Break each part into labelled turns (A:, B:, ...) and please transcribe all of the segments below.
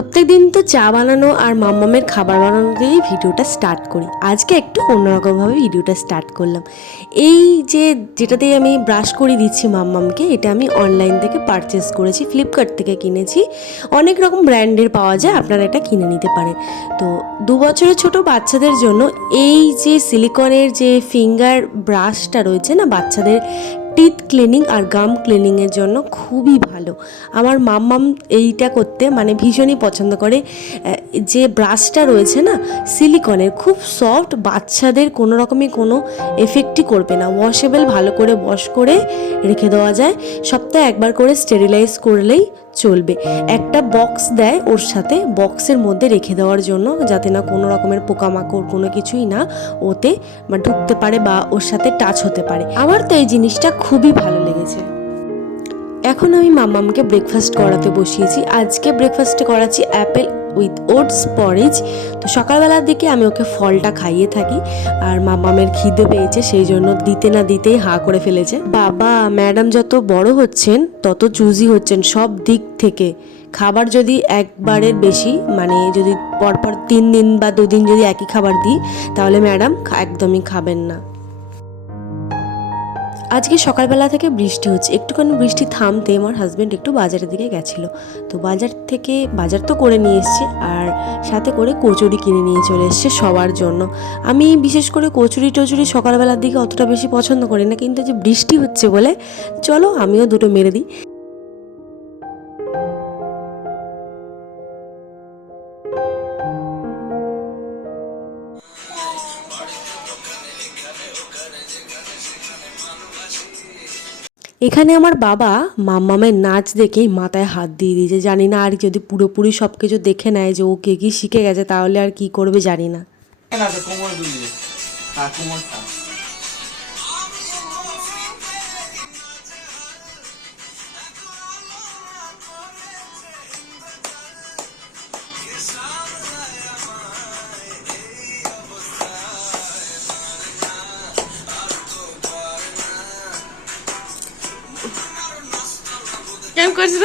A: প্রত্যেক দিন তো চা বানানো আর মাম্মামের খাবার বানানো দিয়েই ভিডিওটা স্টার্ট করি। আজকে একটু অন্যরকমভাবে ভিডিওটা স্টার্ট করলাম। এই যে যেটাতে আমি ব্রাশ করে দিচ্ছি মাম্মামকে, এটা আমি অনলাইন থেকে পারচেস করেছি ফ্লিপকার্ট থেকে কিনেছি। অনেক রকম ব্র্যান্ডের পাওয়া যায়, আপনারা এটা কিনে নিতে পারেন। তো দু বছরের ছোট বাচ্চাদের জন্য এই যে সিলিকনের যে ফিঙ্গার ব্রাশটা রয়েছে না, বাচ্চাদের টিথ ক্লিনিং আর গাম ক্লিনিংয়ের জন্য খুবই ভালো। আমার মাম্মাম এইটা করতে মানে ভীষণই পছন্দ করে। যে ব্রাশটা রয়েছে না সিলিকনের খুব সফট বাচ্চাদের কোনো রকমই কোনো এফেক্টই করবে না। ওয়াশেবল ভালো করে ওয়াশ করে রেখে দেওয়া যায়। সপ্তাহে একবার করে স্টেরিলাইজ করলেই চলবে। একটা বক্স দেয় ওর সাথে বক্সের মধ্যে রেখে দেওয়ার জন্য, যাতে না কোনো রকমের পোকামাকড় কোনো কিছুই না ওতে বা ঢুকতে পারে বা ওর সাথে টাচ হতে পারে। আমার তো এই জিনিসটা খুবই ভালো লেগেছে। এখন আমি মামামকে ব্রেকফাস্ট করাতে বসিয়েছি। আজকে ব্রেকফাস্টে করাচ্ছি অ্যাপেল উইথ ওটস পরেজ। তো সকালবেলার দিকে আমি ওকে ফলটা খাইয়ে থাকি, আর মাম্মামের খিদে পেয়েছে, সেই জন্য দিতে না দিতেই হা করে ফেলেছে। বাবা, ম্যাডাম যত বড় হচ্ছেন, তত চুজি হচ্ছেন সব দিক থেকে। খাবার যদি একবারের বেশি মানে যদি পরপর তিন দিন বা দুদিন যদি একই খাবার দিই, তাহলে ম্যাডাম একদমই খাবেন না। আজকে সকালবেলা থেকে বৃষ্টি হচ্ছে। একটুখানি বৃষ্টি থামতে আমার হাজব্যান্ড একটু বাজারের দিকে গেছিল। তো বাজার থেকে বাজার তো করে নিয়ে এসছে আর সাথে করে কচুরি কিনে নিয়ে চলে এসছে সবার জন্য। আমি বিশেষ করে কচুরি টচুরি সকালবেলার দিকে অতটা বেশি পছন্দ করি না, কিন্তু যে বৃষ্টি হচ্ছে বলে, চলো আমিও দুটো মেরে দিই। এখানে আমার বাবা মাম্মামের নাচ দেখেই মাথায় হাত দিয়ে দিয়েছে। জানি না আর যদি পুরোপুরি সব কিছু দেখে নেয় যে ও কে কি শিখে গেছে, তাহলে আর কি করবে জানি না। কেমন করছিস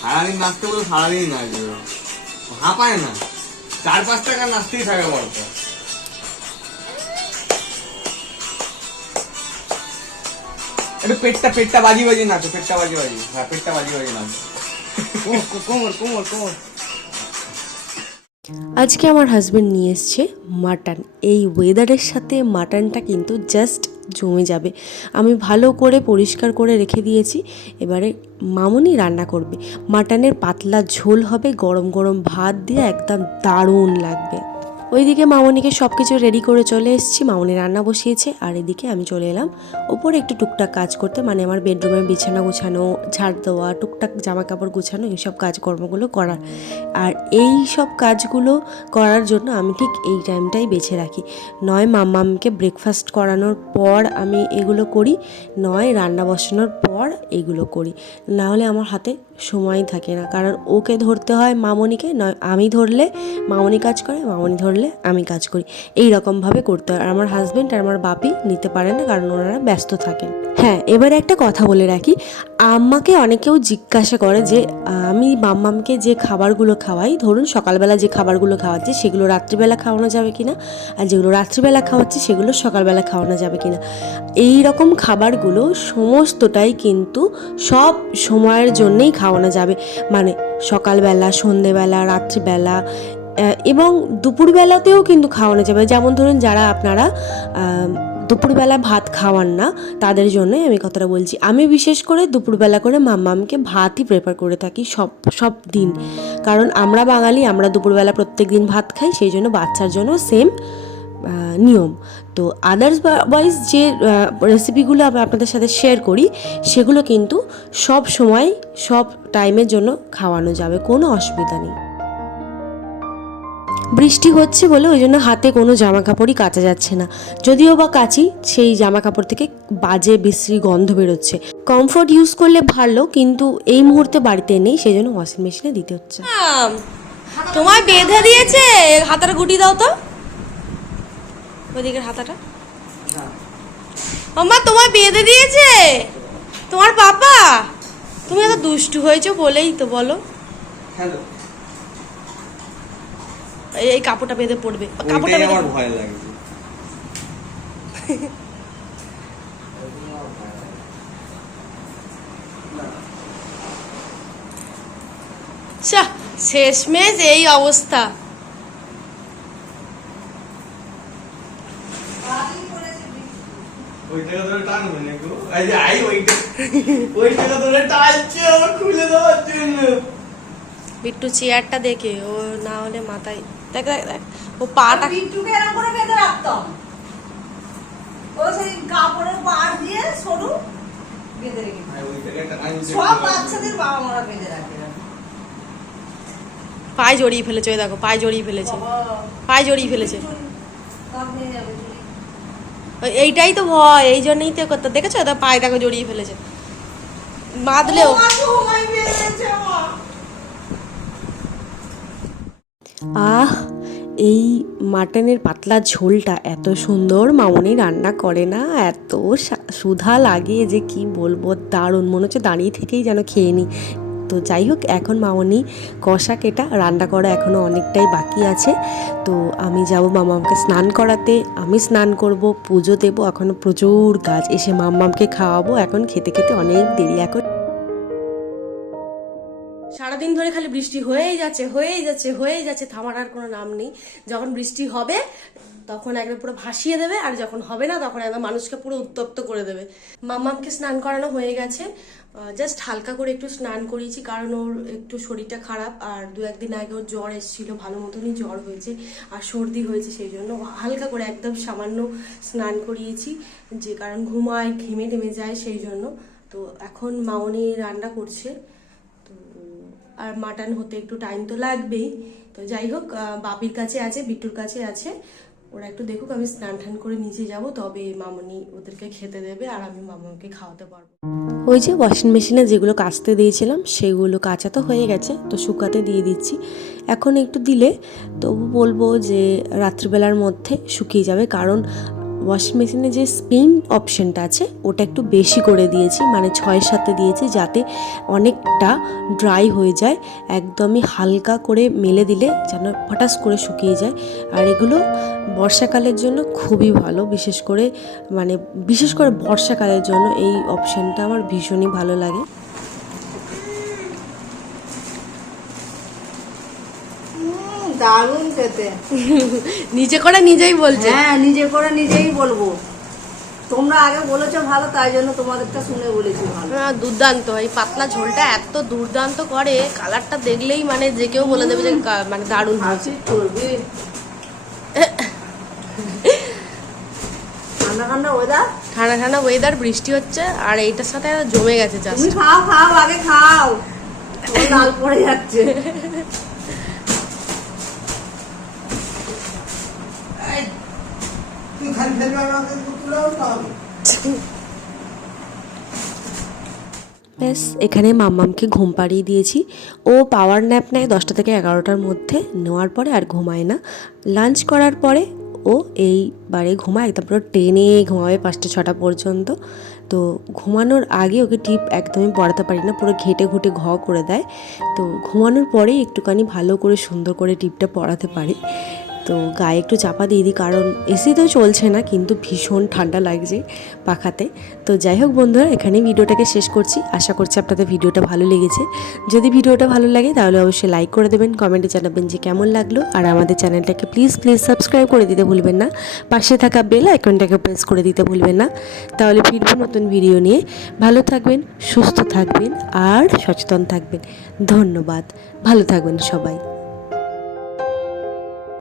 B: সারাদিন নাচতে বলে সারাদিন নাচবে হাঁপায় না। চার পাঁচ টাকা নাচতেই থাকে বলতো। একটু পেটটা পেটটা বাজি বাজি নাচো পেটটা বাজি বাজি। হ্যাঁ পেটটা বাজি বাজি নাচো। ও, কোমর কোমর কোমর।
A: আজকে আমার হাজবেন্ড নিয়ে এসছে মাটন এই ওয়েদারের সাথে মাটনটা কিন্তু জাস্ট জমে যাবে। আমি ভালো করে পরিষ্কার করে রেখে দিয়েছি। এবারে মামনি রান্না করবে। মাটনের পাতলা ঝোল হবে, গরম গরম ভাত দিয়ে একদম দারুণ লাগবে। ওইদিকে মামনিকে সব কিছু রেডি করে চলে এসেছি। মামনি রান্না বসিয়েছে, আর এদিকে আমি চলে এলাম। ওপরে একটু টুকটাক কাজ করতে মানে আমার বেডরুমের বিছানা গোছানো, ঝাড় দেওয়া, টুকটাক জামা কাপড় গোছানো, এইসব কাজকর্মগুলো করার। আর এই সব কাজগুলো করার জন্য আমি ঠিক এই টাইমটাই বেছে রাখি। নয়, মাম্মামকে ব্রেকফাস্ট করানোর পর আমি এগুলো করি, নয়, রান্না বসানোর পর এগুলো করি। নাহলে আমার হাতে সময় থাকে না। কারণ ওকে ধরতে হয় মামনিকে, নয় আমি ধরলে মামনি কাজ করে, মামনি ধরলে আমি কাজ করি। এই রকমভাবে করতে হয়। আর আমার হাজব্যান্ড আর আমার বাপি নিতে পারে না, কারণ ওনারা ব্যস্ত থাকেন। হ্যাঁ এবারে একটা কথা বলে রাখি। আমাকে অনেকেও জিজ্ঞাসা করে যে আমি মাম্মামকে যে খাবারগুলো খাওয়াই, ধরুন সকালবেলা যে খাবারগুলো খাওয়াচ্ছি, সেগুলো রাত্রিবেলা খাওয়ানো যাবে কি না আর যেগুলো রাত্রিবেলা খাওয়াচ্ছি, সেগুলো সকালবেলা খাওয়ানো যাবে কিনা? এই রকম খাবারগুলো সমস্তটাই কিন্তু সব সময়ের জন্যেই খাওয়ানো যাবে। মানে সকালবেলা, সন্ধেবেলা, রাত্রিবেলা এবং দুপুরবেলাতেও কিন্তু খাওয়ানো যাবে। যেমন ধরুন যারা আপনারা দুপুরবেলা ভাত খাওয়ান না, তাদের জন্যই আমি কথাটা বলছি। আমি বিশেষ করে দুপুরবেলা করে মাম্মামকে ভাতই প্রেফার করে থাকি সব সব দিন। কারণ আমরা বাঙালি, আমরা দুপুরবেলা প্রত্যেক দিন ভাত খাই, সেই জন্য বাচ্চার জন্য সেম নিয়ম। তো আদার্স ওয়াইজ যে রেসিপিগুলো আমি আপনাদের সাথে শেয়ার করি, সেগুলো কিন্তু সব সময়, সব টাইমের জন্য খাওয়ানো যাবে, কোনো অসুবিধা নেই। বৃষ্টি হচ্ছে বলে ওই জন্য হাতে কোনো জামা কাপড়ই কাচা যাচ্ছে না। যদিও বা কাচি সেই জামা কাপড় থেকে বাজে বিশ্রী গন্ধ বেরোচ্ছে। কমফোর্ট ইউজ করলে ভালো কিন্তু এই মুহূর্তে বাড়িতে নেই সেই জন্য ওয়াশিং মেশিনে দিতে হচ্ছে।
C: তোমায় বেঁধে দিয়েছে হাতাটা গুটি দাও তো। ওইদিকের হাতাটা। মাম্মা তোমায় বেঁধে দিয়েছে তোমার পাপা। তুমি এত দুষ্টু হয়েছো বলেই তো বলো।
B: হ্যালো।
C: এই কাপড়টা বেঁধে পড়বে কাপড়টা বেঁধে
B: আমার ভয় লাগছে
C: শাহ, শেষমেশ এই অবস্থা।
B: ওই টাকা ধরে টানছে আমার খুলে দেওয়ার জন্য।
C: বিট্টু চেয়ারটা দেখে ও না হলে মাথায় দেখ দেখ দেখ ও পাটা
D: বিট্টুকে এরকম করে বেঁধে রাখতাম। ও সেই কাপড়ের পাড় দিয়ে সরু বেঁধে রেখে সব বাচ্চাদের বাবা মারা বেঁধে রাখে।
C: পায়ে জড়িয়ে ফেলেছে ওই দেখো পায়ে জড়িয়ে ফেলেছে। পায়ে জড়িয়ে ফেলেছে। এইটাই তো ভয় এই জন্যই তো করতে দেখেছ? ওটা পায়ে দেখো জড়িয়ে ফেলেছে। বাঁধলেও
D: ও মা, তোমায় বেঁধেছে মা।
A: আহ, এই মাটনের পাতলা ঝোলটা এত সুন্দর, মামনি রান্না করে না? এত সুধা লাগে যে কি বলব? দারুণ, মনে হচ্ছে দাঁড়িয়ে থেকেই যেন খেয়ে নিই তো যাই হোক, এখন মামনি কষা কেটা রান্না করা এখনও অনেকটাই বাকি আছে। তো আমি যাব মামামকে স্নান করাতে, আমি স্নান করব, পুজো দেবো এখনও প্রচুর কাজ। এসে মাম্মামকে খাওয়াবো, এখন খেতে খেতে অনেক দেরি, এখন সারাদিন ধরে খালি বৃষ্টি হয়েই যাচ্ছে হয়েই যাচ্ছে হয়েই যাচ্ছে, থামার আর কোনো নাম নেই। যখন বৃষ্টি হবে, তখন একদম পুরো ভাসিয়ে দেবে, আর যখন হবে না, তখন একদম মানুষকে পুরো উত্তপ্ত করে দেবে। মাম্মামকে স্নান করানো হয়ে গেছে। জাস্ট হালকা করে একটু স্নান করিয়েছি, কারণ ওর একটু শরীরটা খারাপ, আর দু একদিন আগে ওর জ্বর এসেছিল, ভালো মতনই জ্বর হয়েছে, আর সর্দি হয়েছে, সেই জন্য হালকা করে একদম সামান্য স্নান করিয়েছি, যে কারণ ঘুমায় ঘেমে টেমে যায়, সেই জন্য। তো এখন মামনি রান্না করছে। আর মাটন হতে একটু টাইম তো লাগবেই। তো যাই হোক বাপির কাছে আছে, বিট্টুর কাছে আছে। ওরা একটু দেখুক, আমি স্নান টান করে নিচে যাব, তবে মামনি ওদেরকে খেতে দেবে আর আমি মামাকে খাওয়াতে পারব। ওই যে ওয়াশিং মেশিনে যেগুলো কাচতে দিয়েছিলাম, সেগুলো কাঁচা তো হয়ে গেছে, তো শুকাতে দিয়ে দিচ্ছি। এখন একটু দিলে তবু বলব যে রাত্রিবেলার মধ্যে শুকিয়ে যাবে, কারণ ওয়াশিং মেশিনে যে স্পিন অপশনটা আছে, ওটা একটু বেশি করে দিয়েছি মানে ছয় সাথে দিয়েছি, যাতে অনেকটা ড্রাই হয়ে যায়, একদমই হালকা করে মেলে দিলে যেন হঠাৎ করে শুকিয়ে যায়। আর এগুলো বর্ষাকালের জন্য খুবই ভালো, বিশেষ করে মানে বিশেষ করে বর্ষাকালের জন্য এই অপশনটা আমার ভীষণই ভালো লাগে।
D: দারুণ খেতে।
C: নিজে করে নিজেই বলছে।
D: হ্যাঁ নিজে করে নিজেই বলব। তোমরা আগে বলেছ ভালো তাই জন্য তোমাদেরটা শুনে বলেছি ভালো।
C: হ্যাঁ, দুর্দান্ত। এই পাতলা ঝোলটা এত দুর্দান্ত করে কালারটা দেখলেই মানে যে কেউ বলে দেবে যে মানে দারুণ।
D: হাসি করবি। ঠান্ডা ঠান্ডা ওয়েদার
C: ঠান্ডা ঠান্ডা ওয়েদার বৃষ্টি হচ্ছে আর এইটার সাথে জমে গেছে চাষ
D: খাও খাও আগে খাও। লাল পড়ে যাচ্ছে
B: তুই খালি ফেলবে আমাকে তুলেও না হবে
A: ব্যাস, এখানে মাম্মামকে ঘুম পাড়িয়ে দিয়েছি। ও পাওয়ার ন্যাপ নেয় দশটা থেকে এগারোটার মধ্যে। নেওয়ার পরে আর ঘুমায় না। লাঞ্চ করার পরে ও এইবারে ঘুমায়, একদম পুরো টেনে ঘুমাবে পাঁচটা, ছটা পর্যন্ত। তো ঘুমানোর আগে ওকে টিপ একদমই পড়াতে পারি না, পুরো ঘেটে ঘুটে ঘ করে দেয়। তো ঘুমানোর পরেই একটুখানি ভালো করে সুন্দর করে টিপটা পড়াতে পারি। তো গায়ে একটু চাপা দিয়ে দিই, কারণ এসি তো চলছে না, কিন্তু ভীষণ ঠান্ডা লাগছে পাখাতে। তো যাই হোক বন্ধুরা, এখানেই ভিডিওটাকে শেষ করছি। আশা করছি আপনাদের ভিডিওটা ভালো লেগেছে। যদি ভিডিওটা ভালো লাগে, তাহলে অবশ্যই লাইক করে দেবেন, কমেন্টে জানাবেন যে কেমন লাগল। আর আমাদের চ্যানেলটাকে প্লিজ প্লিজ সাবস্ক্রাইব করে দিতে ভুলবেন না। পাশে থাকা বেল আইকনটাকে প্রেস করে দিতে ভুলবেন না। তাহলে ফিরবো নতুন ভিডিও নিয়ে। ভালো থাকবেন, সুস্থ থাকবেন, আর সচেতন থাকবেন। ধন্যবাদ। ভালো থাকবেন সবাই।